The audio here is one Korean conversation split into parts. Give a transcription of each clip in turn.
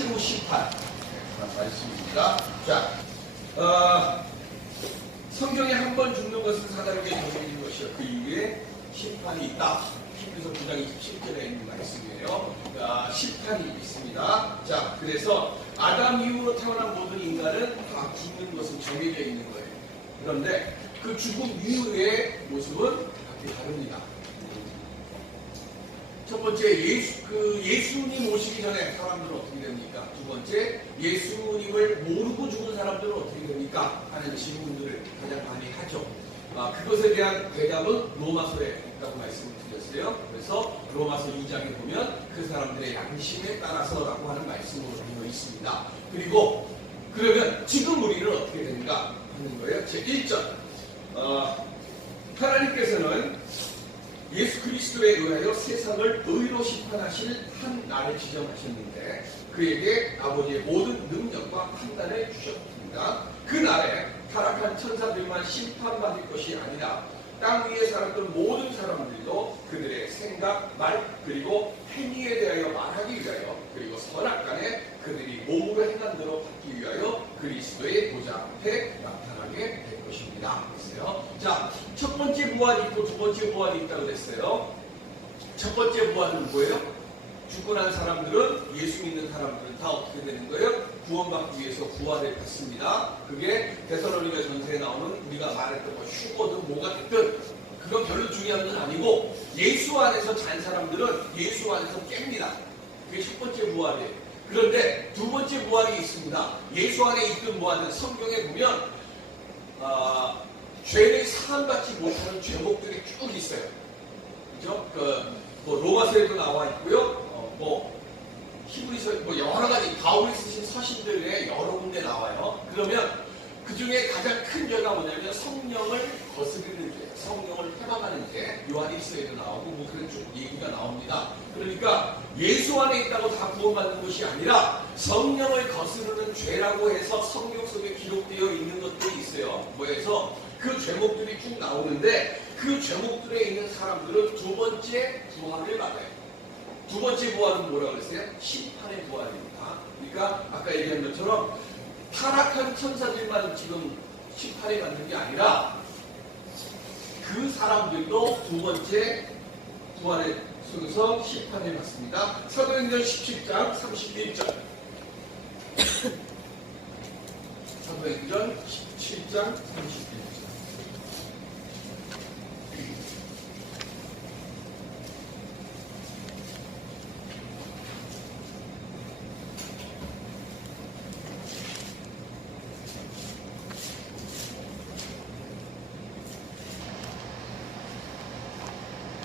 최후 심판 그런 말씀입니다. 자, 성경에 한 번 죽는 것은 사단에게 정해진 것이요 그 이후에 심판이 있다. 히브리서 9장 27절에 있는 말씀이에요. 심판이 있습니다. 자, 그래서 아담 이후로 태어난 모든 인간은 다 죽는 것은 정해져 있는 거예요. 그런데 그 죽음 이후의 모습은 각기 다릅니다. 첫 번째, 예수님 오시기 전에 사람들은 어떻게 됩니까? 두 번째, 예수님을 모르고 죽은 사람들은 어떻게 됩니까? 하는 질문들을 가장 많이 하죠. 그것에 대한 대답은 로마서에 있다고 말씀을 드렸어요. 그래서 로마서 2장에 보면 그 사람들의 양심에 따라서라고 하는 말씀으로 되어 있습니다. 그리고 그러면 지금 우리는 어떻게 되는가 하는 거예요. 제1절, 하나님께서는 예수 그리스도에 의하여 세상을 의로 심판하실 한 날을 지정하셨는데 그에게 아버지의 모든 능력과 판단을 주셨습니다. 그 날에 타락한 천사들만 심판받을 것이 아니라 땅 위에 살았던 모든 사람들도 그들의 생각, 말, 그리고 행위에 대하여 말하기 위하여 그리고 선악간에 그들이 몸으로 행한 대로 받기 위하여 그리스도의 보좌 앞에 나타나게 될 것입니다. 그랬어요. 자, 첫 번째 부활이 있고 두 번째 부활이 있다고 그랬어요. 첫 번째 부활은 뭐예요? 죽고 난 사람들은, 예수 믿는 사람들은 다 어떻게 되는 거예요? 구원받기 위해서 부활을 받습니다. 그게 데살로니가 전서에 나오는 우리가 말했던 뭐 휴거든 뭐가 됐든 그건 별로 중요한 건 아니고 예수 안에서 잔 사람들은 예수 안에서 깹니다. 그게 첫 번째 부활이에요. 그런데 두 번째 부활이 있습니다. 예수 안에 있던 부활은 성경에 보면 죄를 사함받지 못하는 죄목들이 쭉 있어요. 그죠? 로마서에도 나와 있고요. 히브리서 여러 가지 바울이 쓰신 서신들에 여러 군데 나와요. 그러면 그 중에 가장 큰 죄가 뭐냐면 성령을 거스르는 죄, 성령을 해방하는 죄, 요한일서에도 나오고 그런 쭉 얘기가 나옵니다. 그러니까 예수 안에 있다고 다 구원받는 것이 아니라 성령을 거스르는 죄라고 해서 성경 속에 기록되어 있는 것들이 있어요. 뭐해서 그 죄목들이 쭉 나오는데 그 죄목들에 있는 사람들은 두 번째 부활을 받아요. 두 번째 부활은 뭐라고 그랬어요? 심판의 부활입니다. 그러니까 아까 얘기한 것처럼 타락한 천사들만 지금 심판에 받는 게 아니라 그 사람들도 두 번째 부활에 속에서 심판을 받습니다. 사도행전 17장 31절. 사도행전 17장 31절.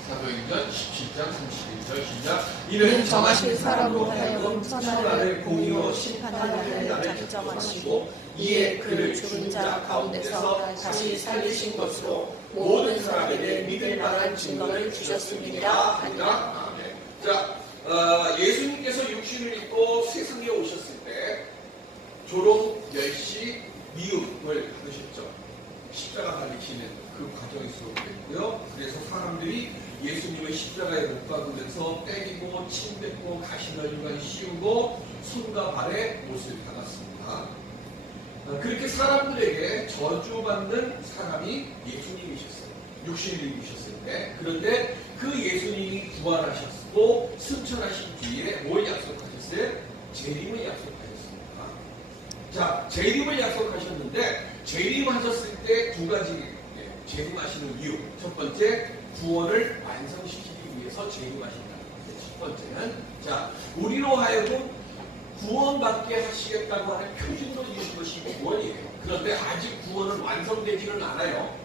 사도행전 17장 31절 시작. 이는 정하신 사람으로 하여금 천하를 공의로 심판하는 날을 작정하시고 이에 그를 죽은 자 가운데서 다시 살리신 것으로 모든 사람에게 믿을 만한 증거를 주셨습니다. 아멘. 자, 예수님께서 육신을 입고 세상에 오셨을 때 조롱, 멸시, 미움을 받으셨죠. 십자가 달리시는 그 과정이 수록됐고요. 그래서 사람들이 예수님을 십자가에 못 박으면서 때리고 침뱉고 가시나루가 씌우고 손과 발에 못을 박았습니다. 그렇게 사람들에게 저주받는 사람이 예수님이셨어요. 육신을 입으셨을 때. 그런데 그 예수님이 부활하셨고 승천하신 뒤에 뭘 약속하셨어요? 재림을 약속하셨습니다. 자, 재림을 약속하셨는데 재림하셨을 때 두 가지 재림하시는 이유. 첫 번째, 구원을 완성시키기 위해서 재림하신다는 거예요. 첫 번째는, 자, 우리로 하여금 구원받게 하시겠다고 하는 표준으로 주신 것이 구원이에요. 그런데 아직 구원은 완성되지는 않아요.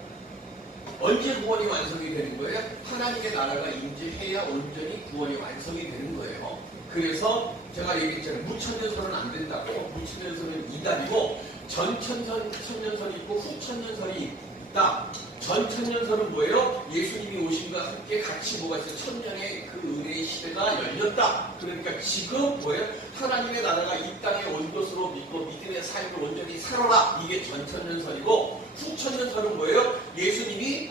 언제 구원이 완성이 되는 거예요? 하나님의 나라가 임재해야 온전히 구원이 완성이 되는 거예요. 그래서 제가 얘기했잖아요. 무천년설은 안 된다고. 무천년설은 이단이고 전천년설이 있고 후천년설이 있다. 전천년설은 뭐예요? 예수님이 오심과 함께 같이 뭐가 있어요? 천년의 그 은혜의 시대가 열렸다. 그러니까 지금 뭐예요? 하나님의 나라가 이 땅에 온 것으로 믿고 믿음의 삶을 온전히 살아라. 이게 전천년설이고 후천년설은 뭐예요? 예수님이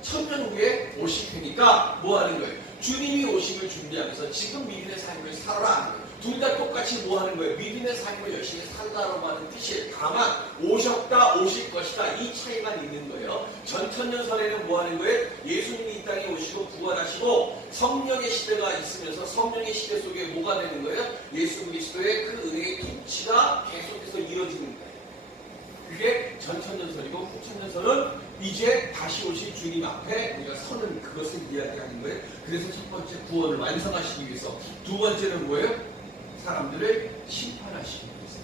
천년 후에 오실 테니까 뭐 하는 거예요? 주님이 오심을 준비하면서 지금 믿음의 삶을 살아라. 둘 다 똑같이 뭐 하는 거예요? 믿음의 삶을 열심히 살라라고 하는 뜻이에요. 다만 오셨다 오실 것이다 이 차이만 있는 거예요. 전천년설에는 뭐 하는 거예요? 예수님이 이 땅에 오시고 부활하시고 성령의 시대가 있으면서 성령의 시대 속에 뭐가 되는 거예요? 예수 그리스도의 그 은혜의 통치가 계속해서 이어지는 거예요. 그게 전천년설이고 후천년설은 이제 다시 오실 주님 앞에 우리가 서는 그것을 이야기하는 거예요. 그래서 첫 번째 구원을 완성하시기 위해서, 두 번째는 뭐예요? 사람들을 심판하시기 위해서.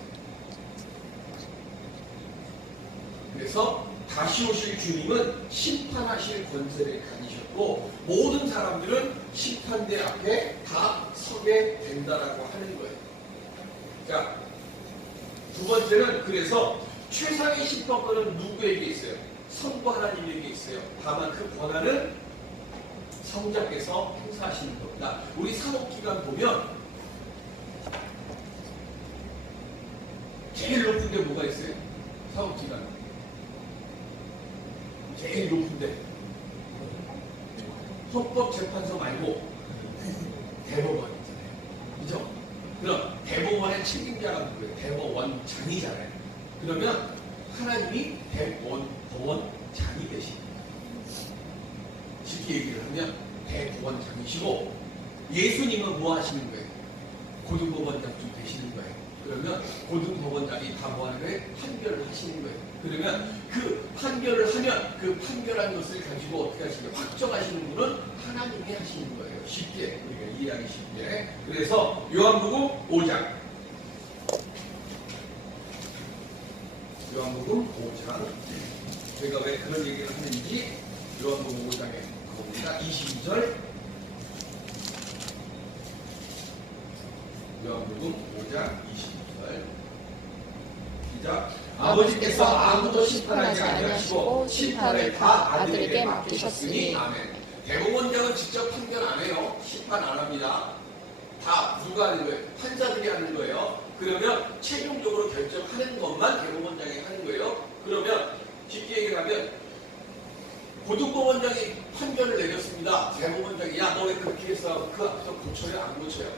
그래서 다시 오실 주님은 심판하실 권세를 가지셨고 모든 사람들은 심판대 앞에 다 서게 된다라고 하는 거예요. 자, 두 번째는 그래서 최상의 심판권은 누구에게 있어요? 성부 하나님에게 있어요. 다만 그 권한은 성자께서 행사하시는 겁니다. 우리 사목기관 보면 제일 높은 데 뭐가 있어요? 사법기관 제일 높은 데 헌법재판소 말고 대법원 있잖아요. 그죠? 그럼 대법원의 책임자가 누구예요? 대법원장이잖아요. 그러면 하나님이 대법원장이 되십니다. 쉽게 얘기를 하면 대법원장이시고 예수님은 뭐 하시는 거예요? 고등법원장쯤 되시는 거예요. 그러면 고등법원장이 다 뭐 하는 거예요? 판결을 하시는 거예요. 그러면 그 판결을 하면 그 판결한 것을 가지고 어떻게 하시는 거예요? 확정하시는 분은 하나님이 하시는 거예요. 쉽게 우리가 이해하기 쉽게. 그래서 요한복음 5장 제가 왜 그런 얘기를 하는지 요한복음 5장에 가봅니다. 22절 요한복음 5장 22절 시작. 아버지께서 아무도 심판하지 아니하시고 심판을 다 아들에게 맡기셨으니 아멘. 대법원장은 직접 판결 안 해요. 심판 안 합니다. 다 누가 하는 거예요? 판사들이 하는 거예요. 그러면 최종적으로 결정하는 것만 대법원장이 하는 거예요. 그러면 쉽게 얘기하면 고등법원장이 판결을 내렸습니다. 대법원장이 야 너 왜 그렇게 해서 그 앞에서 고쳐요? 안 고쳐요?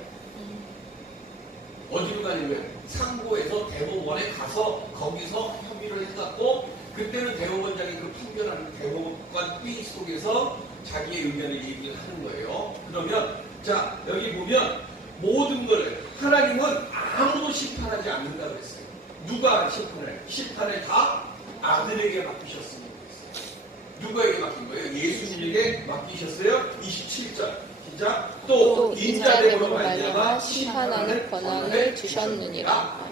어디로 가는 거예요? 상고에서 대법원에 가서 거기서 협의를 해갖고 그때는 대법원장이 그 판결하는 대법관 회의 속에서 자기의 의견을 얘기를 하는 거예요. 그러면 자 여기 보면 모든 걸 하나님은 아무도 심판하지 않는다 그랬어요. 누가 심판을? 심판을 다 아들에게 맡기셨습니다. 누구에게 맡긴 거예요? 예수님에게 맡기셨어요. 27절 시작. 또 인자됨으로 말미암아 심판하는 권한을 주셨느니라.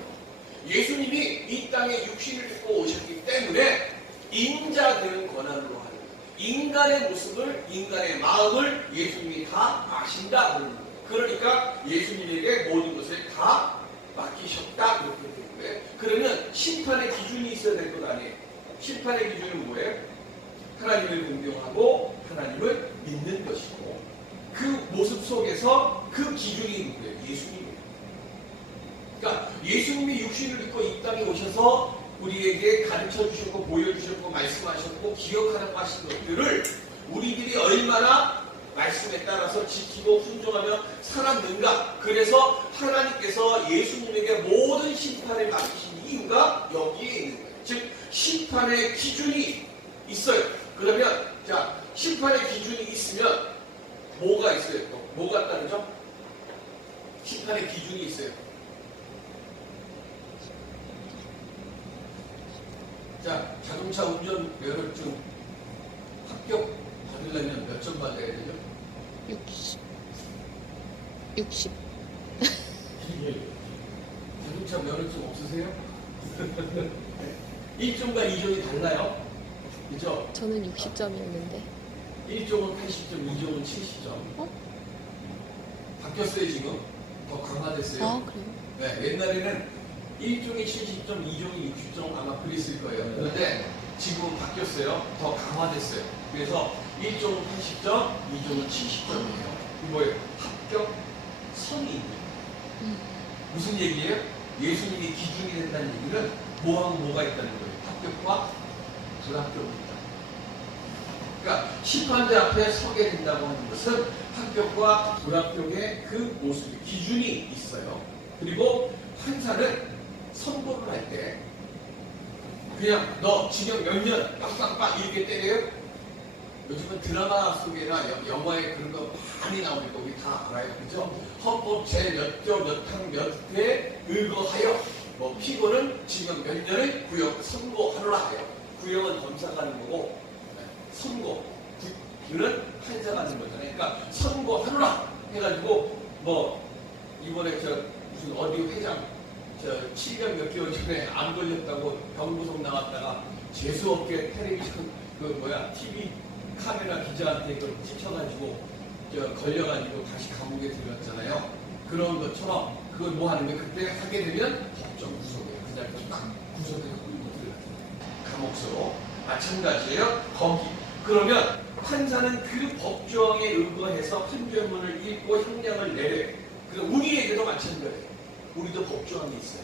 예수님이 이 땅에 육신을 입고 오셨기 때문에 인자되는 권한으로 하는 거예요. 인간의 모습을, 인간의 마음을 예수님이 다 아신다 그러는 거예요. 그러니까 예수님에게 모든 것을 다 맡기셨다 그렇게 되는 거예요. 그러면 심판의 기준이 있어야 될 것 아니에요. 심판의 기준은 뭐예요? 하나님을 공경하고 하나님을 믿는 것이고 그 모습 속에서 그 기준이 누구예요? 예수님이에요. 그러니까 예수님이 육신을 입고 이 땅에 오셔서 우리에게 가르쳐 주셨고 보여주셨고 말씀하셨고 기억하라고 하신 것들을 우리들이 얼마나 말씀에 따라서 지키고 순종하며 살았는가. 그래서 하나님께서 예수님에게 모든 심판을 맡기신 이유가 여기에 있는 거예요. 즉 심판의 기준이 있어요. 그러면 자 심판의 기준이 있으면 뭐가 있어요? 또 뭐가 따르죠? 심판의 기준이 있어요. 자 자동차 운전 면허증 합격 받으려면 몇 점 받아야 되죠? 60. 자동차 면허증 없으세요? 1점과 2점이 달라요. 그죠? 저는 60점이었는데. 1점은 80점, 2점은 70점. 바뀌었어요, 지금. 더 강화됐어요. 아, 그래요? 네, 옛날에는 1종이 70점, 2종이 60점 아마 그랬을 거예요. 그런데 지금은 바뀌었어요. 더 강화됐어요. 그래서 1종은 80점, 2종은 70점이에요. 뭐예요? 합격 선이. 무슨 얘기예요? 예수님이 기준이 된다는 얘기는 뭐하고 뭐가 있다는 거예요? 합격과 불합격이 있다. 그러니까 심판대 앞에 서게 된다고 하는 것은 한편과 불합격의 그 모습, 기준이 있어요. 그리고 판사는 선고를 할 때 그냥 너 징역 몇 년 빵빵빵 이렇게 때려요? 요즘은 드라마 속에나 영화에 그런 거 많이 나오니까 우리 다 알아요. 그죠? 헌법 제몇 조 몇 항 몇 회에 의거하여 뭐 피고는 징역 몇 년을 구형 선고하노라 해요. 구형은 검사가 하는 거고 선고 는 판사가 하는 거잖아요. 그러니까 선고하노라 해가지고 뭐 이번에 저 무슨 어디 회장 저 7년 몇 개월 전에 암 걸렸다고 병구석 나왔다가 재수없게 텔레비전 TV 카메라 기자한테 그걸 찍혀가지고 걸려가지고 다시 감옥에 들어갔잖아요. 그런 것처럼 그걸 뭐 하는 거예요? 그때 하게 되면 법정 구속이에요. 그 자리에서 딱 구속해서 끌고 들어가요. 감옥으로 마찬가지예요. 거기 그러면 판사는 그 법정에 의거해서 판결문을 읽고 형량을 내려요. 그래서 우리에게도 마찬가지예요. 우리도 법조항이 있어요.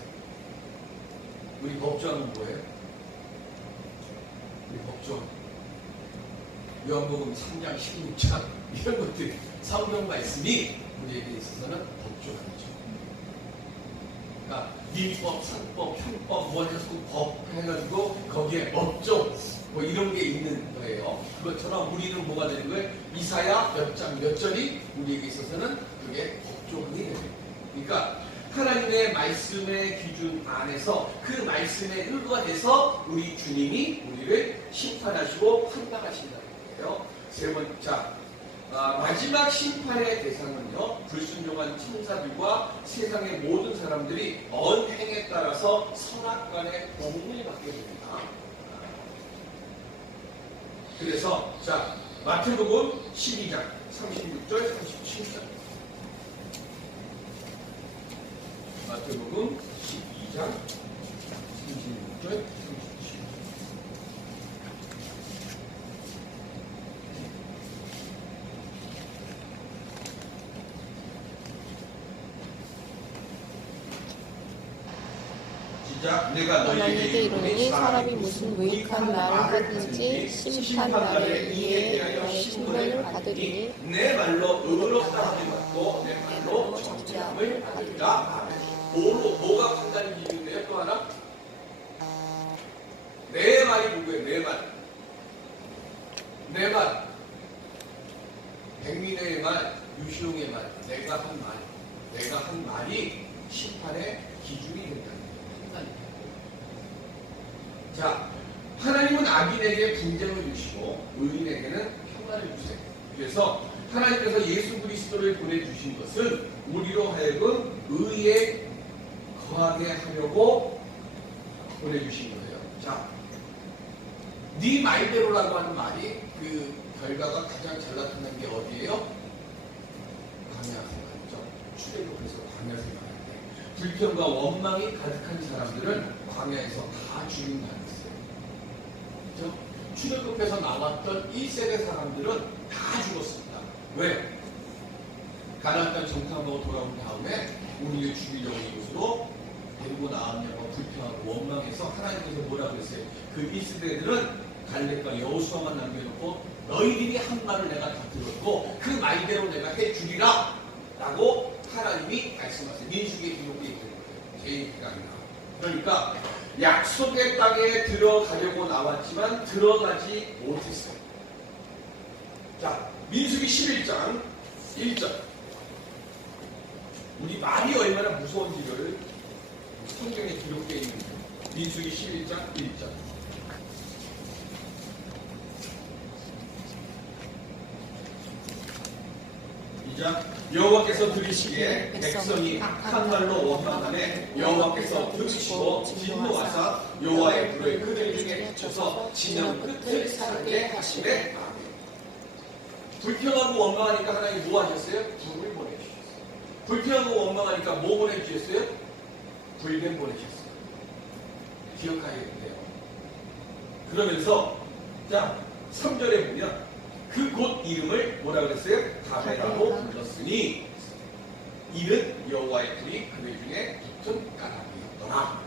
우리 법조항은 뭐예요? 우리 법조항 요한복음 3장 16장 이런 것들 성경 말씀이 우리에게 있어서는 법조항이죠. 그러니까 민법, 상법, 형법, 뭐 해서 법 해가지고 거기에 법조 뭐 이런 게 있는 거예요. 그것처럼 우리는 뭐가 되는 거예요? 이사야 몇 장 몇 절이 우리에게 있어서는 그게 법조항이 되는 거예요. 그러니까 하나님의 말씀의 기준 안에서 그 말씀에 의거해서 우리 주님이 우리를 심판하시고 판단하신다는 거예요. 세 번째, 마지막 심판의 대상은요, 불순종한 천사들과 세상의 모든 사람들이 언행에 따라서 선악간의 공을 받게 됩니다. 그래서 자 마태복음 12장 36절 37절 마태복음 12장 36절 37절 시작. 내가 너희에게 이르노니 사람이 무슨 무익한 말을 하든지 심판날에 이에 대하여 신문을 받으리니 내 말로 의롭다 함을 받고 내 말로 정죄함을 받으리라. 뭐가 판단이 기준이에요? 또 하나? 내 말이 누구예요? 내 말. 내 말. 백민의 말, 유시용의 말, 내가 한 말. 내가 한 말이 심판의 기준이 된다. 자, 하나님은 악인에게 분쟁을 주시고 의인에게는 평안을 주세요. 그래서 하나님께서 예수 그리스도를 보내주신 것은 우리로 하여금 의에 거하게 하려고 보내주신 거예요. 자, 네 말대로라고 하는 말이 그 결과가 가장 잘 나타난 게 어디예요? 광야 생활이죠. 출애굽에서 광야 생활인데 불평과 원망이 가득한 사람들은 광야에서 다 죽임 당했어요. 그렇죠? 출애굽에서 나왔던 1세대 사람들은 다 죽었습니다. 왜? 가나안 땅 정탐하고 돌아온 다음에 우리를 죽이려고 이곳으로 데리고 나왔냐고 불평하고 원망해서 하나님께서 뭐라고 그랬어요? 그 1세대들은 갈렙과 여호수아만 남겨놓고 너희들이 한 말을 내가 다 들었고 그 말대로 내가 해주리라 라고 하나님이 말씀하세요. 민수기에 기록되어 있는 거예요. 제2기가 아니라. 그러니까 약속의 땅에 들어가려고 나왔지만 들어가지 못했어요. 자, 민수기 11장 1절. 우리 말이 얼마나 무서운지를 성경에 기록되어 있는 거예요. 민수기 11장 1절. 여호와께서 들으시기에 백성이 악한 말로 원망하매 여호와께서 들으시고 진노하사 여호와의 불을 그들 중에 비춰서 진영 끝을 살게 하시되 불평하고 원망하니까 하나님이 뭐 하셨어요? 불을 보내주셨어요. 불평하고 원망하니까 뭐 보내주셨어요? 불뱀 보내주셨어요. 기억하셔야 돼요. 그러면서 자 3절에 보면 그 곳 이름을 뭐라 그랬어요? 다베라로 불렀으니 이는 여호와의 불이 그들 중에 붙은 까닭이었더라.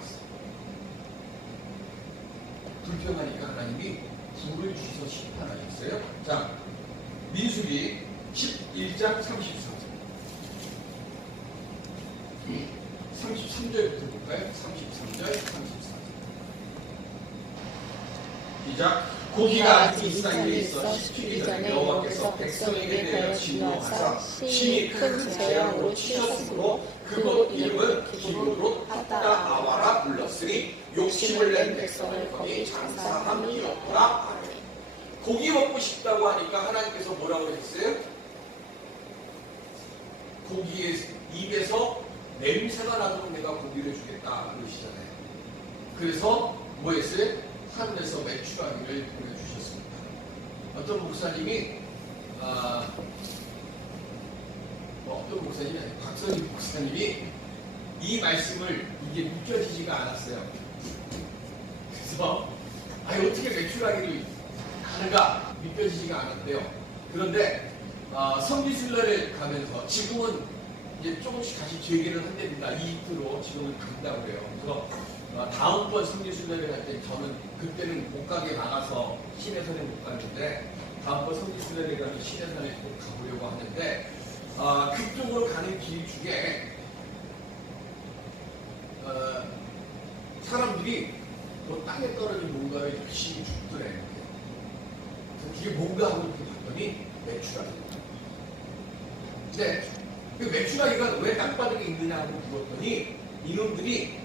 불평하니까 하나님이 불을 주셔서 심판하셨어요. 자, 민수기 11장 34절. 33절부터 볼까요? 33절, 34절. 시작. 고기가 아직 이 사이에 있어 씹히기 전에 여호와께서 백성에게 대하여 진노하사 심히 큰 재앙으로 치셨으므로 그곳 이름은 기브롯 핫다아와라 불렀으니 욕심을 낸 백성을 거기 장사함이 없더라. 아멘. 고기 먹고 싶다고 하니까 하나님께서 뭐라고 했어요? 고기의 입에서 냄새가 나도록 내가 고기를 주겠다 그러시잖아요. 그래서 뭐 했어요? 하늘에서 메추라기를 보내주셨습니다. 어떤 목사님이 어떤 목사님이 아니에요. 박선희 목사님이 이 말씀을 이게 믿겨지지가 않았어요. 그래서 어떻게 메추라기를 하는가 믿겨지지가 않았대요. 그런데 성지순례를 가면서 지금은 이제 조금씩 다시 재개를 한답니다. 이틀로 지금은 간다고 그래요. 그래서 다음번 성지순례를 할 때 저는 그때는 못 가게 나가서 시내산에 못 갔는데 다음번 성지순례를 가면 시내산에 꼭 가보려고 하는데 그쪽으로 가는 길 중에 사람들이 뭐 땅에 떨어진 뭔가를 열심히 줍더래. 이게 뭔가 하고 이렇게 봤더니 메추라기입니다. 근데 그 메추라기가 왜 땅바닥에 있느냐고 물었더니 이놈들이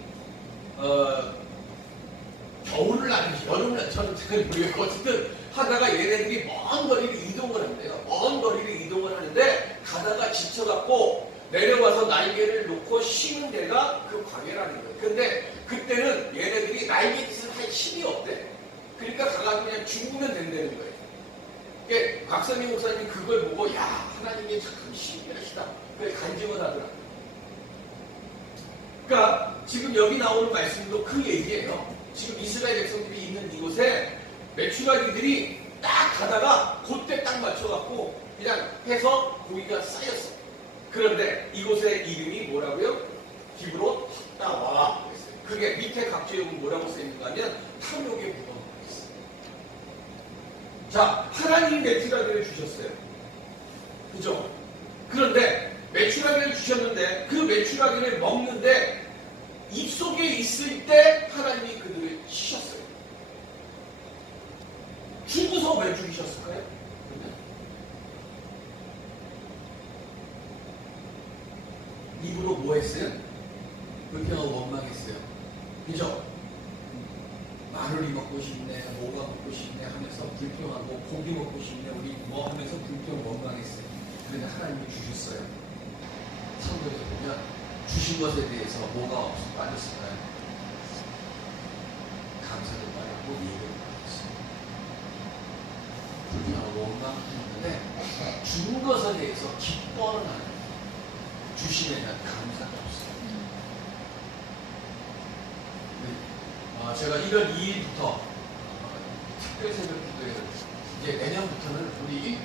겨울을 아니지 여름을 저는 잘 모르겠고 어쨌든 하다가 얘네들이 먼 거리를 이동을 한대요. 먼 거리를 이동을 하는데 가다가 지쳐갖고 내려와서 날개를 놓고 쉬는 데가 그 광야라는 거예요. 근데 그때는 얘네들이 날개짓을 할 힘이 없대. 그러니까 가가지고 그냥 죽으면 된다는 거예요. 그러니까 박선희 목사님 그걸 보고 야 하나님이 참 신기하시다. 그래 간증을 하더라. 그러니까 지금 여기 나오는 말씀도 그 얘기예요. 지금 이스라엘 백성들이 있는 이곳에 메추라기들이 딱 가다가 그때 딱 맞춰갖고 그냥 해서 고기가 쌓였어. 그런데 이곳의 이름이 뭐라고요? 기브롯 핫다와 그랬어요. 그게 밑에 각주역은 뭐라고 써있는가 하면 탐욕의 무덤. 자, 하나님이 메추라기를 주셨어요. 그죠? 그런데 메추라기를 주셨는데 그 메추라기를 먹는데 입속에 있을 때 하나님이 그들을 치셨어요. 죽어서 왜 죽이셨을까요? 입으로 뭐 했어요? 불평하고 원망했어요. 그죠? 마늘이 먹고 싶네, 뭐가 먹고 싶네 하면서 불평하고 고기 먹고 싶네, 우리 뭐 하면서 불평 원망했어요. 그런데 하나님이 주셨어요. 성경에 보면 주신 것에 대해서 뭐가 없어 빠졌을까요? 감사도 빠졌고 예배도 빠졌어요. 불평하고 원망했는데 준 것에 대해서 기뻐는 안 해요. 주심에 대한 감사가 없어요. 제가 1월 2일부터 특별 새벽 기도회를 이제 내년부터는 우리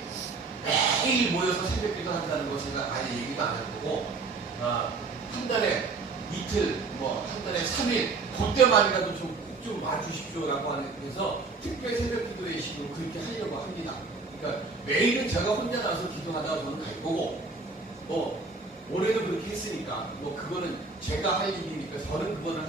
매일 모여서 새벽 기도 한다는 거 제가 아예 얘기도 안 할 거고 한 달에 이틀 한 달에 3일 그때만이라도 좀 와주십시오라고 해서 특별 새벽 기도회 식으로 그렇게 하려고 합니다. 그러니까 매일은 제가 혼자 나와서 기도하다가 저는 갈 거고 올해도 그렇게 했으니까 그거는 제가 할 일이니까 저는 그거는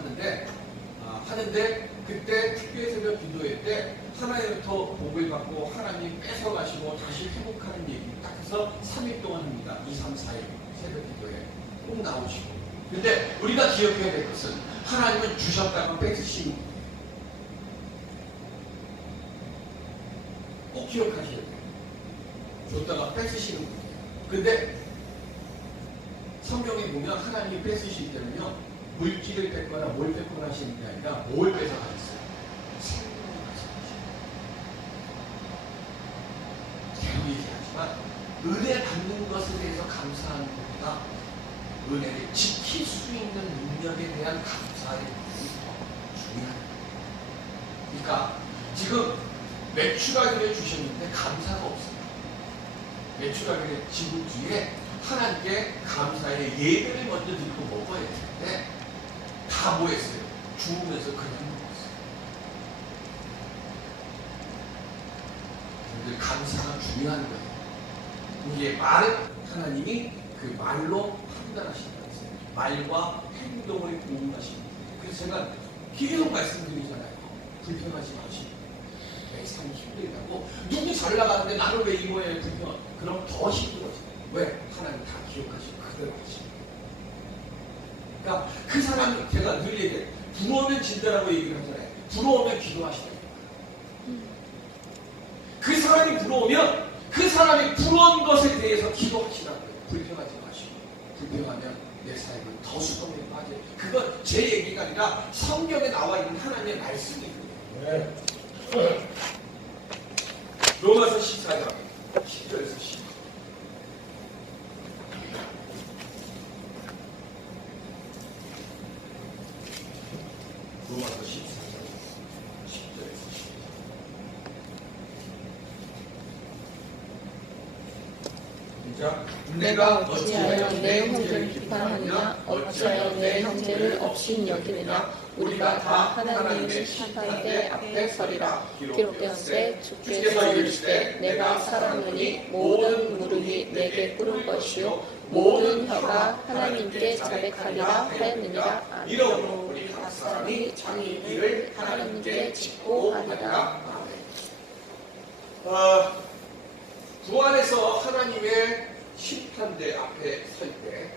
하는데 그때 특별 새벽 기도회 때 하나님부터 복을 받고 하나님 뺏어가시고 다시 회복하는 얘기 딱 해서 3일 동안 합니다. 2, 3, 4일 새벽 기도회 꼭 나오시고. 근데 우리가 기억해야 될 것은 하나님은 주셨다가 뺏으시는 꼭 기억하셔야 돼요. 줬다가 뺏으시는 분이에요. 근데 성경에 보면 하나님이 뺏으실 때는요 물질을 뺏거나 뭘 뺏거나 하시는 게 아니라 뭘 뺏어가셨어요? 생명을 뺏어가셨어요. 계속 얘기하지만 은혜 받는 것에 대해서 감사하는 것보다 은혜를 지킬 수 있는 능력에 대한 감사의 부분이 더 중요합니다. 그러니까 지금 메추라기를 주셨는데 감사가 없습니다. 메추라기를 지금 뒤에 하나님께 감사의 예배를 먼저 드리고 먹어야 되는데 다 뭐 했어요? 죽으면서 그냥 먹었어요. 근데 감사가 중요한 거예요. 우리의 말은 하나님이 그 말로 판단하신다는 거예요. 말과 행동을 공유하십니다. 그래서 제가 계속 말씀드리잖아요. 불평하지 마시고 내 삶이 힘들다고 누구 잘 나가는데 나는 왜 이거에 불평? 그럼 더 힘들어져요. 왜? 하나님 다 기억하시고 그대로 하시고. 그러니까 그 사람이 제가 늘 얘기해요. 부러우면 진다라고 얘기를 하잖아요. 부러우면 기도하시다. 그 사람이 부러우면 그 사람이 부러운 것에 대해서 기도하시라고요. 불평하지 마시고. 불평하면 내 삶은 더 수동에 빠져요. 그건 제 얘기가 아니라 성경에 나와 있는 하나님의 말씀이거든요. 네. 로마서 14장 10절에서 12절. 로마서 14장 10절에서 12절. 내가 어찌하여 내 형제를 비판하느냐 어찌하여 내 형제를 업신 여기느냐 우리가 다 하나님의 심판대 앞에 서리라. 기록되었으되 주께서 이르시되 내가 살았느니 모든 무릎이 내게 꿇을 것이요 모든 혀가 하나님께 자백하리라 하였느니라. 아멘. 이러므로 우리 각 사람이 자기 일을 하나님께 짓고 하리라. 주 안에서 하나님의 심판대 앞에 설 때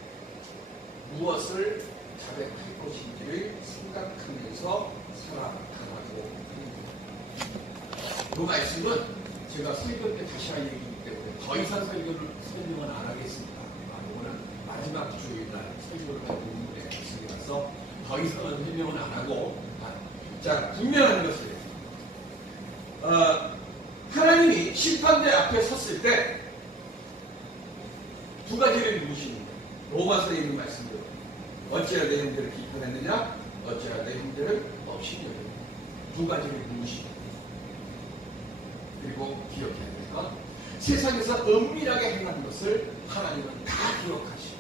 무엇을 자백할 것인지를 생각하면서 살아가라고 합니다. 이 말씀은 제가 설교 때 다시 할 얘기이기 때문에 더 이상 설명은 안 하겠습니다. 이거는 마지막 주일날 설교를 하고 있는 말씀이라서 더 이상은 설명은 안 하고, 자, 분명한 것이에요. 하나님이 심판대 앞에 섰을 때 두 가지를 누르시는 거예요. 로마서에 있는 말씀대로. 어찌하여 내 형제를 비판했느냐? 어찌하여 내 형제를 업신여기느냐? 두 가지를 누르시는 거예요. 그리고 기억해야 될 것, 세상에서 은밀하게 행한 것을 하나님은 다 기억하시고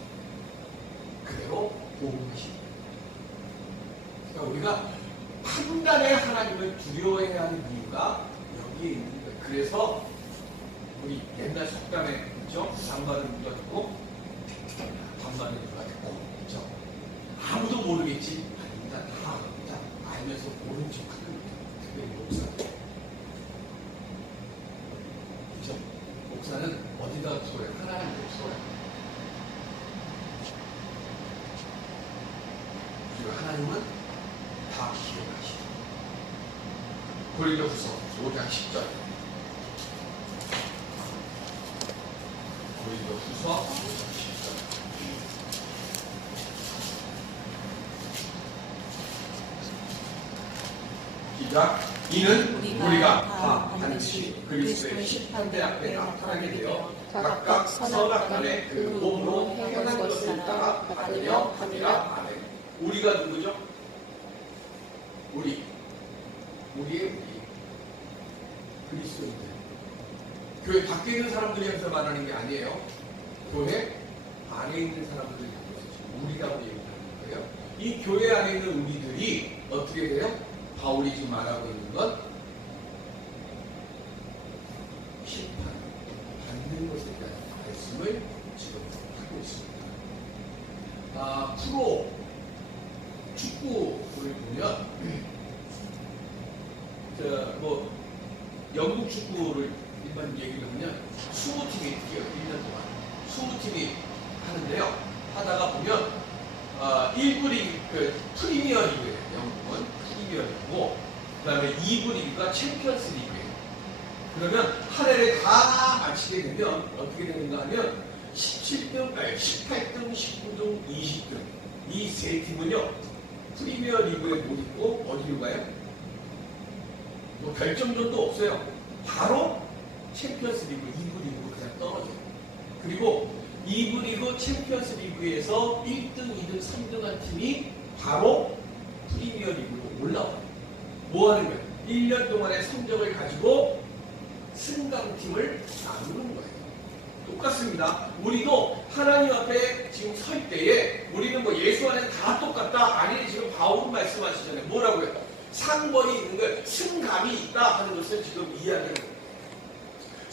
그대로 보호하십니다. 그러니까 우리가 판단의 하나님을 두려워해야 하는 이유가 여기에 있는 거예요. 그래서 우리 옛날 속담에 그렇죠? 장마를 누가 듣고 반말을 누가 듣고 그렇죠? 아무도 모르겠지. 아닙니다. 다 압니다. 알면서 모른 척하는 특별히 목사들. 그렇죠? 목사는 어디다가 풀어요? 하나님께 풀어요. 그리고 하나님은 다 기억하시고. 고린도후서 5장 10절. 고린도후서 5장 10절. 시작. 이는 우리가 다 반드시 그리스도의 심판대 앞에 나타나게 되어 각각 선악간에 그 몸으로 행한 것을 따라 받으려 함이라. 아멘. 우리가 누구죠? 우리의 그리스도인들. 교회 밖에 있는 사람들이 항상 말하는 게 아니에요. 교회 안에 있는 사람들이 우리라고 얘기하는 거예요. 이 교회 안에 있는 우리들이 어떻게 돼요? 바울이 지금 말하고 있는 건 심판, 받는 것에 대한 말씀을 지금 하고 있습니다. 프로 축구를 보면 영국 축구를 일반 얘기를 하면 20팀이 뛰어요. 1년 동안 20팀이 하는데요. 하다가 보면 1부 리그, 프리미어 리그예요. 영국은 프리미어 리그고, 그 다음에 2부 리그가 챔피언스 리그예요. 그러면 한 해를 다 마치게 되면 어떻게 되는가 하면 17등, 18등, 19등, 20등 이 세 팀은요 프리미어 리그에 못 있고 어디로 가요? 뭐 결정전도 없어요. 바로 챔피언스 리그, 2부 리그로 그냥 떨어져요. 그리고 2부 리그, 챔피언스 리그에서 1등, 2등, 3등 한 팀이 바로 프리미어 리그로 올라와요. 뭐 하는 거예요? 1년 동안의 성적을 가지고 승강팀을 나누는 거예요. 똑같습니다. 우리도 하나님 앞에 지금 설 때에 우리는 뭐 예수 안에 다 똑같다. 아니, 지금 바울은 말씀하시잖아요. 뭐라고요? 상벌이 있는 거예요. 승감이 있다 하는 것을 지금 이야기하는 거예요.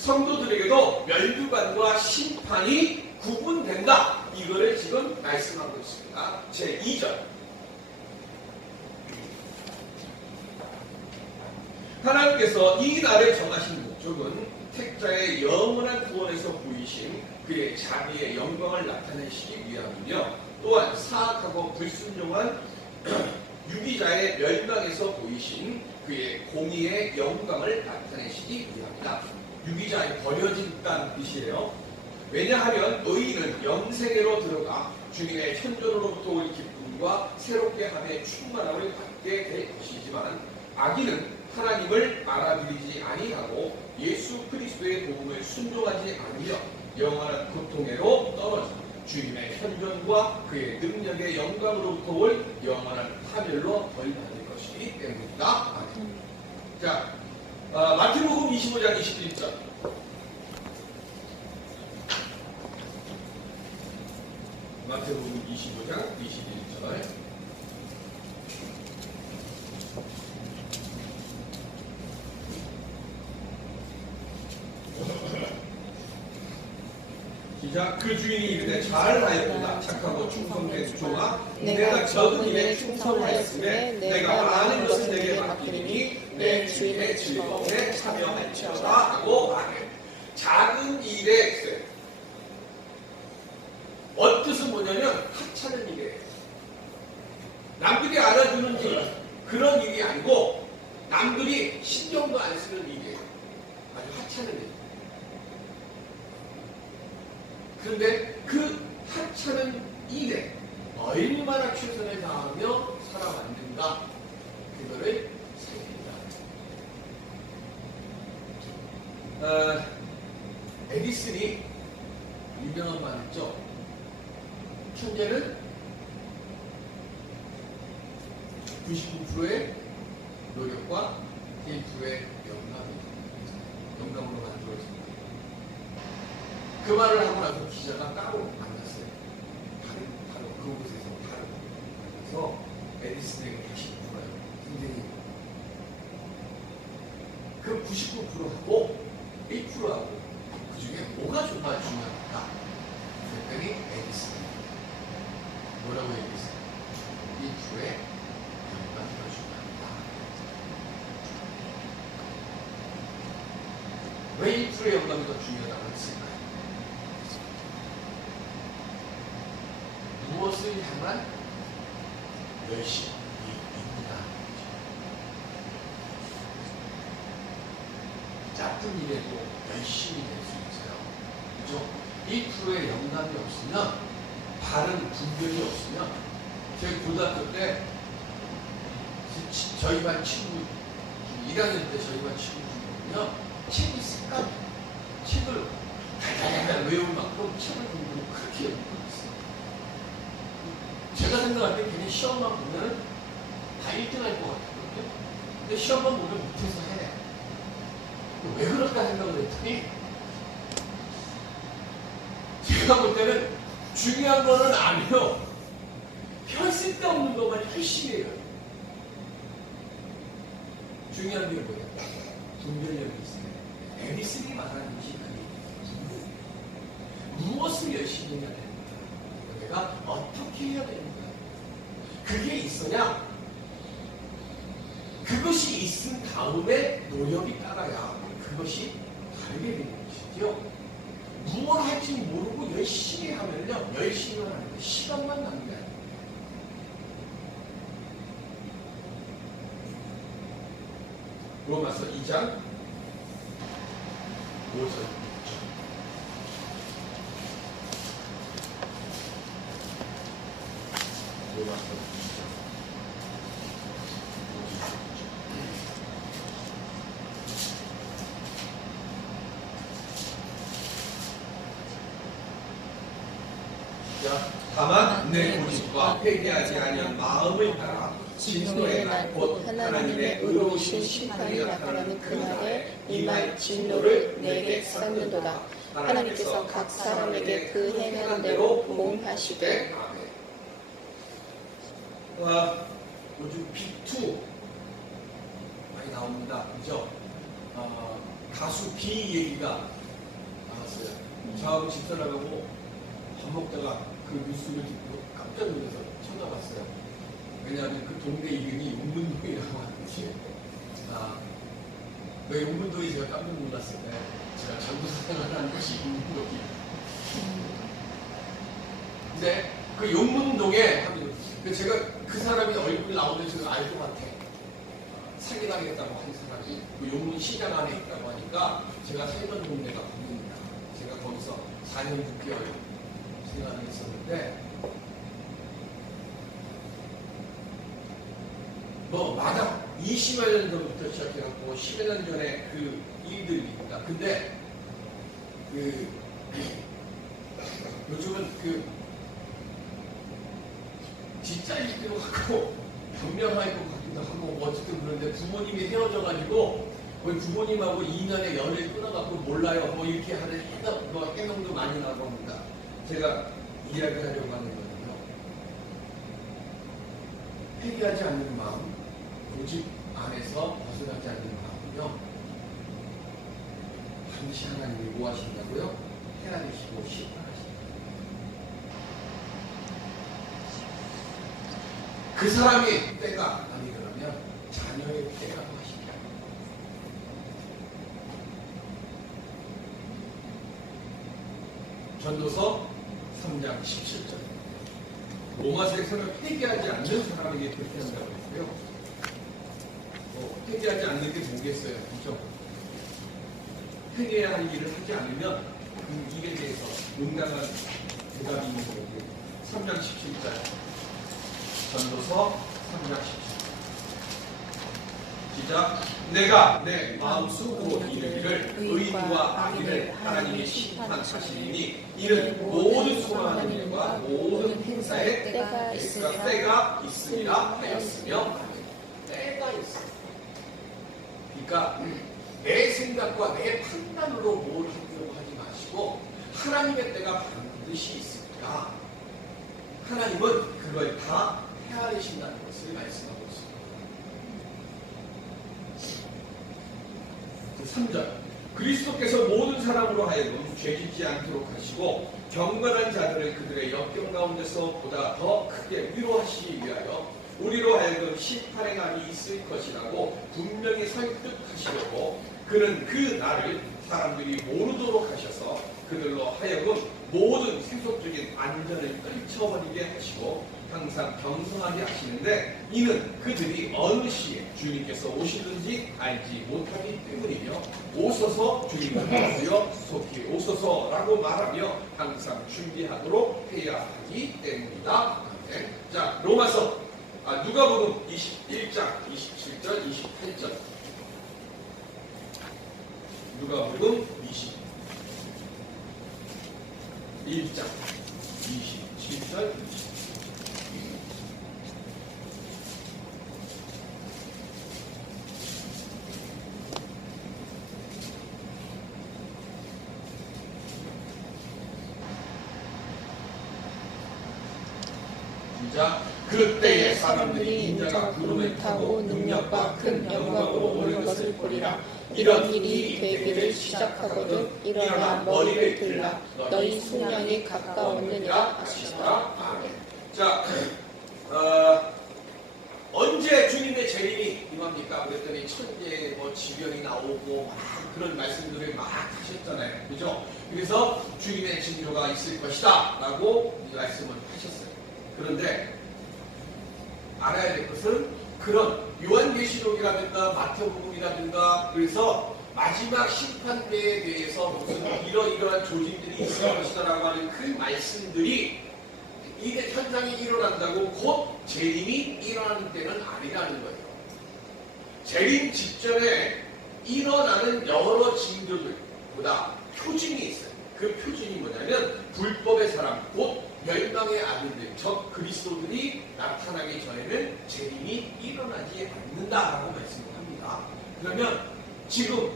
성도들에게도 멸류관과 심판이 구분된다. 이거를 지금 말씀하고 있습니다. 제2절. 하나님께서 이 날에 정하신 목적은 택자의 영원한 구원에서 보이신 그의 자비의 영광을 나타내시기 위함이며, 또한 사악하고 불순종한 유기자의 멸망에서 보이신 그의 공의의 영광을 나타내시기 위함이다. 유기자의 버려진다는 뜻이에요. 왜냐하면 의인은 영생애로 들어가 주님의 현존으로부터 올 기쁨과 새롭게 함의 충만함을 받게 될 것이지만, 악인은 하나님을 알아들이지 아니하고 예수 그리스도의 복음을 순종하지 아니하며 영원한 고통애로 떨어져 주님의 현존과 그의 능력의 영광으로부터 올 영원한 파멸로 벌받을 것이기 때문이다. 자, 마태복음 25장 21절. 마태복음 25장 21절. 시작. 그 주인이 이르되 잘하였구나 착하고 충성된 종아, 내가 적은 일에 충성하였으며 내가 많은 것을 내게 맡기니 내 주인의 즐거움에 참여할지어다 하고 말해. 작은 일에 뜻은 뭐냐면 하찮은 일이에요. 남들이 알아주는 일, 그런 일이 아니고 남들이 신경도 안 쓰는 일이에요. 아주 하찮은 일. 그런데 그 하찮은 일에 얼마나 최선을 다하며 살아왔는가, 그거를 살핍니다. 에디슨이 유명한 말 있죠. 천재는 99%의 노력과 1%의 영감으로 만들어집니다. 그 말을 하고 나서 기자가 따로 만났어요. 다른 그곳에서 만나서 에디슨에게 다시 물어요. 선생님, 그 99%하고 1%하고 그 중에 뭐가 정말 중요합니까? 그랬더니 에디슨이 뭐라고 얘기했어요? 1%의 영감이 더 중요합니다. 왜 1%의 영감이 더 중요하다고 했을까요? 무엇을 향한 열심입니다. 작은 일에도 열심히 될 수 있어요. 그죠? 1%의 영감이 없으면, 바른 분별이 없으면, 저희 고등학교 때 저희 반 친구, 1학년 때 저희 반 친구 중에는요, 책이 색깔, 책을 달달달 외울 만큼 책을 공부를 그렇게 연구를 했어요. 제가 생각할 때 그냥 시험만 보면 다 1등 할 것 같거든요. 근데 시험만 보면 못해서 해. 왜 그럴까 생각을 했더니, 제가 볼 때는 중요한 거는 아니요. 별 쓸데없는 것만 열심히 해요. 중요한 게 뭐예요? 분별력이 있어요. 에디슨이 말하는 것이 그게 무엇을 열심히 해야 되는 거야? 내가 어떻게 해야 되는 거야? 그게 있어야, 그것이 있은 다음에 노력이 따라야 그것이 다르게 되는 것이죠. 무엇을 할지 모르고 열심히 하면요, 열심히 하는데 시간만 낭비해요. 로마서 2장 5절. 로마서 2장 5절. 다만 내 고집과 회개하지 아니한 마음을 따라 진노의 날 곧 하나님의 의로우신 심판이 나타나는 그날에 임할 진노를 내게 쏟는도다. 하나님께서 각 사람에게 그 행하는 대로 보응하시되. 요즘 B2 많이 나옵니다. 그죠? 가수 B 얘기가 나왔어요. 저하고 집사람하고 밥 먹다가 그 뉴스를 듣고 깜짝 놀라서 쳐다봤어요. 왜냐하면 그 동네 이름이 용문동이라고 하는지, 왜 용문동이 제가 깜짝 놀랐을 때 제가 전도사 생활하는 곳이 용문동이에요. 근데 그 용문동에 제가 그 사람이 얼굴 나오면 제가 알 것 같아. 사기당했다고 한 사람이 그 용문 시장 안에 있다고 하니까 제가 살던 동네가 거기입니다. 제가 거기서 4년 6개월 생활을 했었는데, 마다 20여 년 전부터 시작해갖고 10여 년 전에 그 일들입니다. 근데 요즘은 뒷자리 것 같고 변명할 것 같기도 하고 어쨌든 그런데 부모님이 헤어져가지고 우리 부모님하고 2년의 연을 끊어갖고 몰라요. 이렇게 하는 해명도 많이 나오고 합니다. 제가 이야기하려고 하는 거는요, 회개하지 않는 마음, 고집 안에서 벗어나지 않는 마음은요, 반드시 하나님이 뭐 하신다고요? 헤아리시고 심판하신다. 그 사람이 때가 아니 그러면 자녀의 때라고 하십니다. 전도서 3장 17절. 로마서에서는 회개하지 않는 사람에게 그렇게 한다고 했어요. 회개하지 않는 게 뭐겠어요? 그죠? 회개해야 할 일을 하지 않으면 그 일에 대해서 응당한 대답이 있는 거거든요. 3장 17절. 전도서 3장 17절. 시작. 내가 내 마음속으로 이르기를 의인과 악인을 하나님이 심판하시리니 이는 모든 소망하는 일과 모든 행사에 때가 있으리라 하였으며, 때가 있어. 그러니까 내 생각과 내 판단으로 뭘 하려고 하지 마시고 하나님의 때가 반드시 있습니다. 하나님은 그걸 다 헤아리신다는 것을 말씀하고 있습니다. 3절. 그리스도께서 모든 사람으로 하여금 죄짓지 않도록 하시고 경건한 자들을 그들의 역경 가운데서 보다 더 크게 위로하시기 위하여 우리로 하여금 심판의 날이 있을 것이라고 분명히 설득하시려고 그는 그 날을 사람들이 모르도록 하셔서 그들로 하여금 모든 세속적인 안전을 떨쳐버리게 하시고 항상 겸손하게 하시는데 이는 그들이 어느 시에 주님께서 오시든지 알지 못하기 때문이며 오소서 주님을 부르여 속히 오소서라고 말하며 항상 준비하도록 해야 하기 때문이다. 자, 로마서 누가복음 21장 27절 28절. 누가복음 21장 27절 28절. 그때의 사람들이 인자가 구름을 타고 능력과 큰 영광으로 오는 것을 보리라. 이런 일이 되기를 시작하거든 일어나 머리를 들라 너희 숙련이 가까웠느니라 하시더라. 아멘. 자, 언제 주님의 재림이 임합니까? 그랬더니 천재 지변이 나오고 막 그런 말씀들을 막 하셨잖아요. 그죠? 그래서 주님의 징조가 있을 것이다 라고 말씀을 하셨어요. 그런데 알아야 될 것은 그런 요한계시록이라든가 마태복음이라든가 그래서 마지막 심판대에 대해서 무슨 이러이러한 조짐들이 있을 것이다라고 하는 그 말씀들이 이게 현상이 일어난다고 곧 재림이 일어나는 때는 아니라는 거예요. 재림 직전에 일어나는 여러 징조들보다 표징이 있어요. 그 표징이 뭐냐면 불법의 사람 곧 멸망의 아들들, 적 그리스도들이 나타나기 전에는 재림이 일어나지 않는다라고 말씀을 합니다. 그러면 지금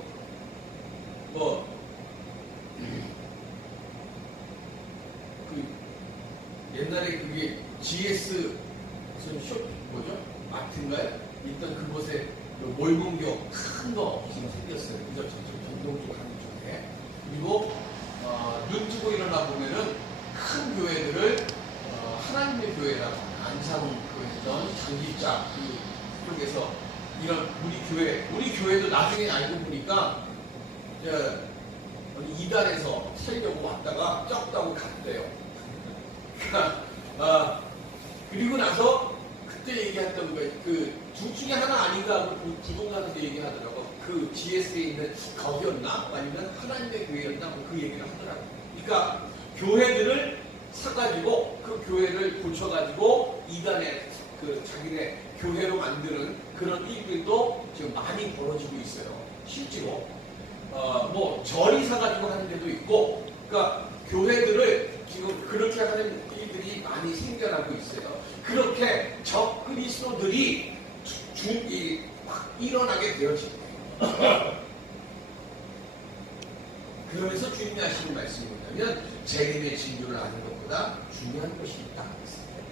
옛날에 그게 GS 무슨 쇼 뭐죠? 마트인가요? 있던 그곳에 몰문교 큰 거 지금 생겼어요. 그죠? 저쪽 전동 쪽 하는 쪽에. 그리고 눈 뜨고 일어나 보면은 큰 교회들을 하나님의 교회라고 안상 교회든 장기자 그쪽에서 이런 우리 교회도 나중에 알고 보니까 이달에서 살려고 왔다가 적다고 갔대요. 그리고 나서 그때 얘기했던 거예요. 그 둘 중에 하나 아닌가 하고 부동산에서 얘기하더라고. 그 GS에 있는 거기였나? 아니면 하나님의 교회였나? 그 얘기를 하더라고. 그러니까 교회들을 사가지고 그 교회를 고쳐가지고 이단에 그 자기네 교회로 만드는 그런 일들도 지금 많이 벌어지고 있어요. 실제로. 뭐 절이 사가지고 하는 데도 있고, 그러니까 교회들을 지금 그렇게 하는 일들이 많이 생겨나고 있어요. 그렇게 적그리스도들이 막 일어나게 되어지는 거예요. 그러면서 주님이 하시는 말씀이 뭐냐면 재림의 징조를 아는 것보다 중요한 것이 있다.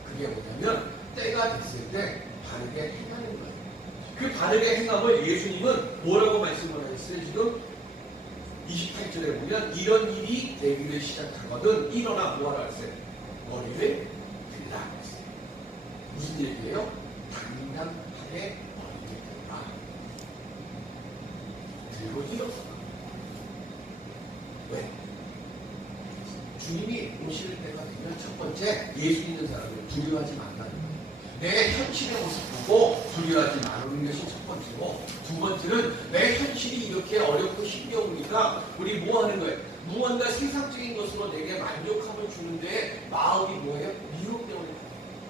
그게 뭐냐면 때가 됐을 때 바르게 행하는 거예요. 그 바르게 행함을 예수님은 뭐라고 말씀을 하셨어요? 지금 28절에 보면 이런 일이 되기를 시작하거든 일어나 뭐하라 했어요? 머리를 들라 했어요. 무슨 얘기예요? 당당하게 머리를 들라. 들고 일어서라. 왜? 주님이 오실 때가 되면 첫 번째 예수 믿는 사람을 두려워하지 말라는 거예요. 내 현실의 모습 보고 두려워하지 말라는 것이 첫 번째고, 두 번째는 내 현실이 이렇게 어렵고 힘겨우니까 우리 뭐 하는 거예요? 무언가 세상적인 것으로 내게 만족함을 주는데 마음이 뭐예요? 미혹 때문에.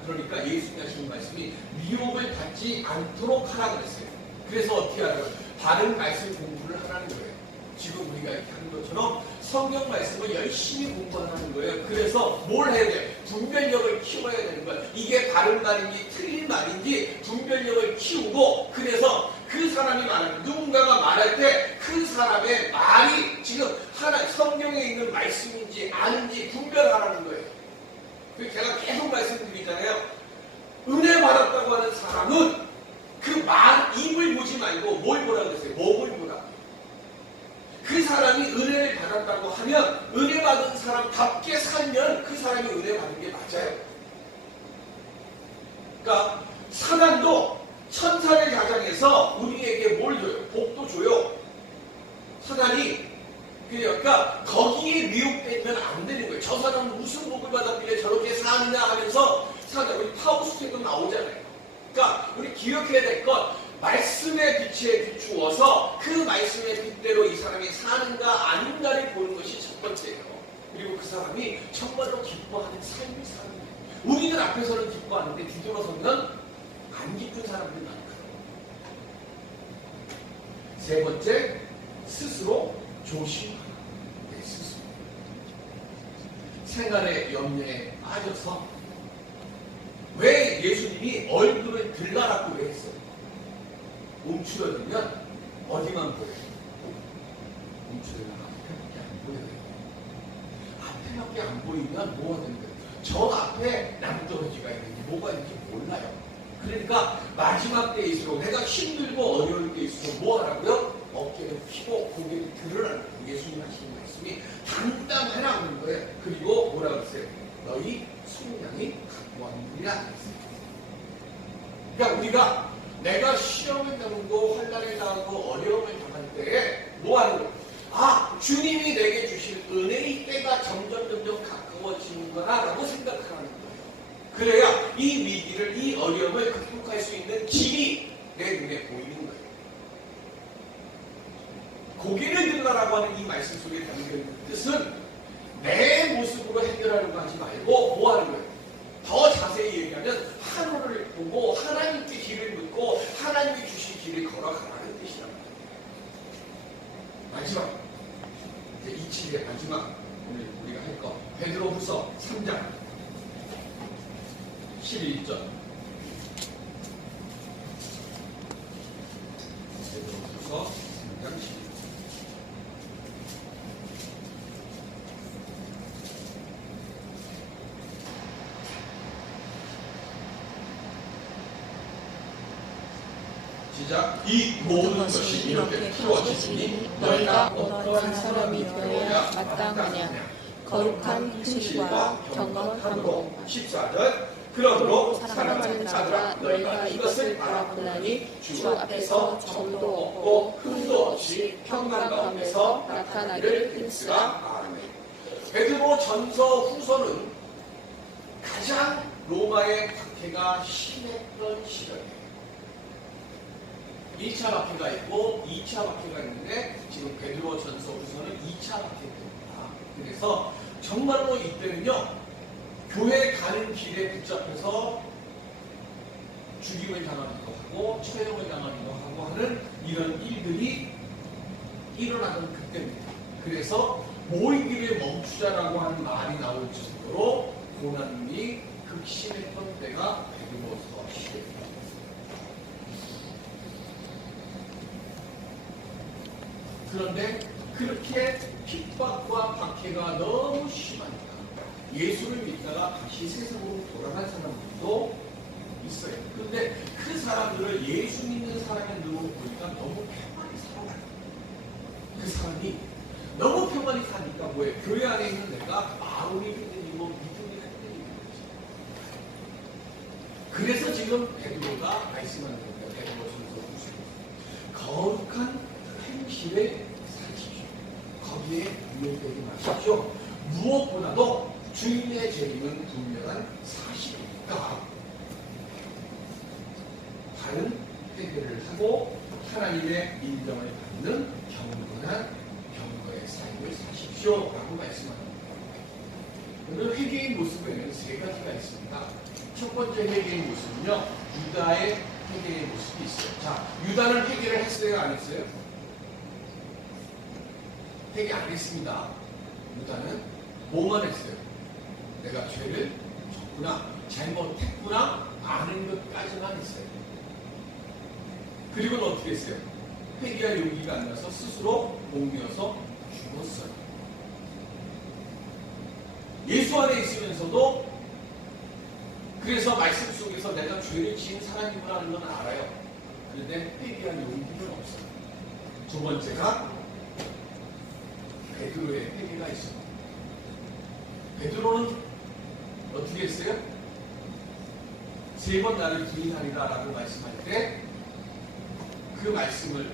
그러니까 예수님이 하시는 말씀이 미혹을 받지 않도록 하라고 했어요. 그래서 어떻게 하라고요? 바른 말씀 공부를 하라는 거예요. 지금 우리가 이렇게 하는 것처럼 성경 말씀을 열심히 공부하는 거예요. 그래서 뭘 해야 돼요? 분별력을 키워야 되는 거예요. 이게 바른 말인지 틀린 말인지 분별력을 키우고, 그래서 그 사람이 누군가가 말할 때 그 사람의 말이 지금 성경에 있는 말씀인지 아닌지 분별하라는 거예요. 제가 계속 말씀드리잖아요. 은혜 받았다고 하는 사람은 그 입을 보지 말고 뭘 보라고 했어요? 목을 보라고. 그 사람이 은혜를 받았다고 하면 은혜 받은 사람답게 살면 그 사람이 은혜 받은 게 맞아요. 그러니까 사단도 천사를 가장해서 우리에게 뭘 줘요? 복도 줘요. 사단이. 그러니까 거기에 미혹되면 안 되는 거예요. 저 사람은 무슨 복을 받았길래 저렇게 사느냐 하면서 사단, 우리 파우스트에도 나오잖아요. 그러니까 우리 기억해야 될 것, 말씀의 빛에 비추어서 그 말씀의 빛대로 이 사람이 사는가 아닌가를 보는 것이 첫 번째예요. 그리고 그 사람이 정말로 기뻐하는 삶을 사는 거예요. 우리들 앞에서는 기뻐하는데 뒤돌아서면 안 기쁜 사람들이 많거든요. 세 번째, 스스로 조심하라. 내 스스로. 생활의 염려에 빠져서 왜 예수님이 얼굴을 들라라고 왜 했어요? 움츠러들면 어디만 보여요? 움츠러들면 앞에밖에 안 보여요. 앞에밖에 안 보이면 뭐가 되는 거예요? 저 앞에 남떨어지가 있는지 뭐가 있는지 몰라요. 그러니까 마지막 때일수록 내가 힘들고 어려울 때일수록 뭐 하라고요? 어깨를 펴고 고개를 들으라는 거예요. 예수님 하시는 말씀이 당당하라는 거예요. 그리고 뭐라고 했어요? 너희 속량이 원이라 했어요. 그러니까 우리가 내가 시험을 당하고 환난을 당하고 어려움을 당할 때에 뭐 하는 거예요? 아, 주님이 내게 주실 은혜의 때가 점점 가까워지는구나 라고 생각하는 거예요. 그래야 이 위기를, 이 어려움을 극복할 수 있는 길이 내 눈에 보이는 거예요. 고개를 들라라고 하는 이 말씀 속에 담겨있는 뜻은 내 모습으로 해결하려고 하지 말고 뭐 하는 거예요? 더 자세히 얘기하면 하늘을 보고 하나님께 길을 묻고 하나님이 주신 길을 걸어가라는 뜻이란 말이에요. 마지막, 이제 이 책의 마지막 오늘 우리가 할 거, 베드로후서 3장 11절. 베드로후서 3장 11절. 시작. 이 모든 것이 이렇게 풀어지니 너희가 어떠한 사람이 되어야 마땅하냐. 거룩한 행실과 경건함으로 14절. 그러므로 사랑하는 자들아 너희가 이것을 바라보나니 주 앞에서 점도 없고 흠도 없이 평강 가운데서 나타나기를 힘쓰라. 아멘. 베드로 전서 후서는 가장 로마의 박해가 심했던 시절이에요. 1차 박해가 있고 2차 박해가 있는데 지금 베드로 전서 후서는 2차 박해입니다. 그래서 정말로 이때는요, 교회 가는 길에 붙잡혀서 죽임을 당하기도 하고 처형을 당하기도 하고 하는 이런 일들이 일어나던 그때입니다. 그래서 모이기를 멈추자라고 하는 말이 나올 정도로 고난이 극심했던 때가 베드로서 시대입니다. 그런데 그렇게 핍박과 박해가 너무 심하니까 예수를 믿다가 다시 세상으로 돌아간 사람들도 있어요. 그런데 그 사람들을 예수 믿는 사람의 눈으로 보니까 너무 평안히 살아가요. 그 사람이 너무 평안히 사니까 뭐예요? 교회 안에 있는 내가 마음이 흔들리고 믿음이 흔들리는 거죠. 그래서 지금 베드로가 말씀하는 겁니다. 베드로전서 9장. 거룩한 행실에 사십시오. 거기에 유혹되지 마십시오. 무엇보다도 주인의 재림은 분명한 사실이니까 다른 회개를 하고 하나님의 인정을 받는 경건의 삶을 사십시오라고 말씀합니다. 오늘 회개의 모습에는 세 가지가 있습니다. 첫 번째 회개의 모습은요, 유다의 회개의 모습이 있어요. 자, 유다는 회개를 했어요, 안 했어요? 회개 안 했습니다. 유다는 뭐만 했어요? 내가 죄를 졌구나, 잘못했구나 아는 것까지만 했어요. 그리고는 어떻게 했어요? 회개할 용기가 안 나서 스스로 옥매어서 죽었어요. 예수 안에 있으면서도 그래서 말씀 속에서 내가 죄를 지은 사람이구나 하는 건 알아요. 그런데 회개할 용기는 없어요. 두 번째가 베드로의 회개가 있습니다. 베드로는 어떻게 했어요? 3번 나를 부인하리라 라고 말씀할 때 그 말씀을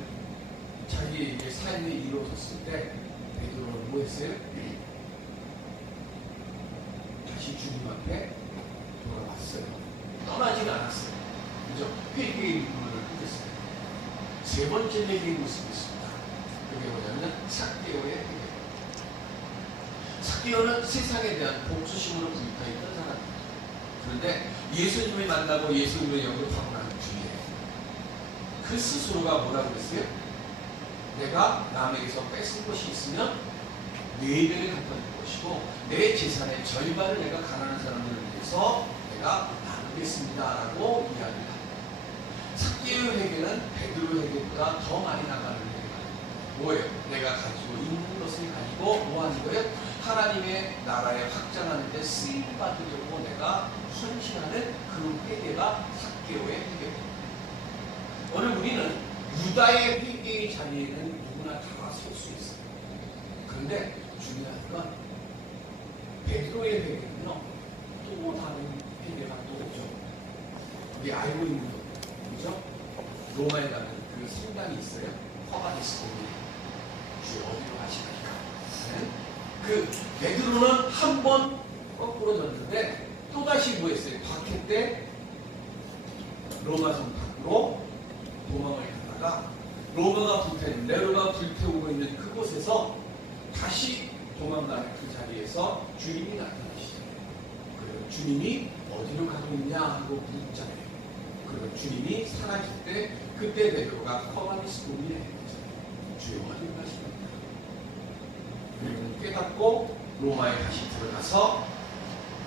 자기의 삶에 이루어졌을 때 베드로는 뭐 했어요? 다시 주님 앞에 돌아왔어요. 떠나지는 않았어요. 그죠? 회개의 눈물을 흘렸어요. 세 번째 회개의 모습이 있습니다. 그게 뭐냐면 삭개오의 회개. 삭개오는 세상에 대한 복수심으로 불타있던 사람입니다. 그런데 예수님을 만나고 예수님의 영으로 타고나는 주의에 그 스스로가 뭐라고 그랬어요? 내가 남에게서 뺏은 것이 있으면 4배를 갖다 줄 것이고 내 재산의 절반을 내가 가난한 사람들을 위해서 내가 나누겠습니다 라고 이야기를 합니다. 삭개오의 회개는 베드로 회개보다 더 많이 나가는 회개가 뭐예요? 내가 가지고 있는 것을 가지고 뭐 하는 거예요? 하나님의 나라에 확장하는 데 쓰임 받으려고 내가 헌신하는 그 회개가 삭개오의 회개입니다. 오늘 우리는 유다의 회개의 자리에는 누구나 다 설 수 있어요. 그런데 중요한 건 베드로의 회개는요, 또 다른 회개가 또 오죠. 우리 알고 있는 거죠. 로마에 가는 그 성당이 있어요. 화바디스코니 주여 어디로 가시니까. 네? 그 베드로는 한 번 거꾸로 졌는데 또다시 뭐 했어요? 박해 때 로마성 밖으로 도망을 가다가 로마가 네로가 불태우고 있는 그곳에서 다시 도망가는 그 자리에서 주님이 나타나시죠. 그리고 주님이 어디로 가고 있냐 하고 묻잖아요. 그리고 주님이 사라질 때 그때 베드로가 커바니스 공리에 주여 어디로 가십니까? 그리고 깨닫고 로마에 다시 들어가서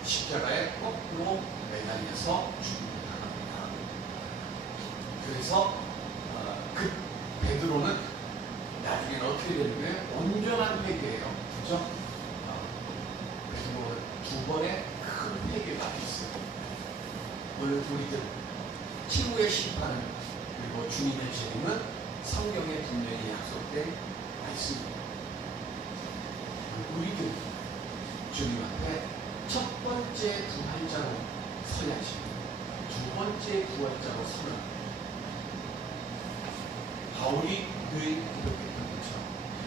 십자가에 거꾸로 매달려서 죽음을 당합니다. 그래서 그 베드로는 나중에는 어떻게 되는 거예요? 온전한 회개예요. 그죠? 베드로는 2번의 큰 회개가 있어요. 오늘 우리들 친구의 심판은 그리고 주님의 재림은 성경에 분명히 약속된 말씀입니다. 우리도 주님 앞에 첫 번째 부활자로 서야지 두 번째 부활자로 서는 바울이 늘 기록했던 것처럼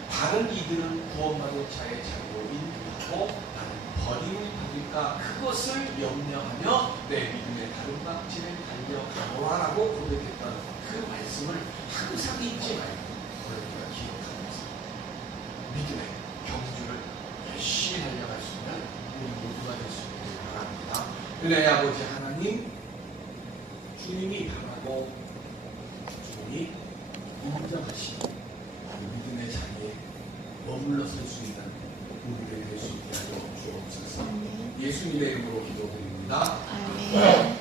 다른 이들은 구원받을 자의 자리로 인도하고 나는 버림을 받을까 그것을 염려하며 내 믿음의 가름막지를 달려가노라라고 고백했던 그 말씀을 항상 잊지 말고 우리가 기억하면서 믿음의 경주를 열심히 달려갈 수 있는 우리 모두가 될 수 있기를 바랍니다. 은혜의 아버지 하나님, 주님이 바라고 주님이 인정하신 믿음의 자리에 머물러 설 수 있는 우리가 될 수 있게 하여 주옵소서. 예수님의 이름으로 기도드립니다. 아멘.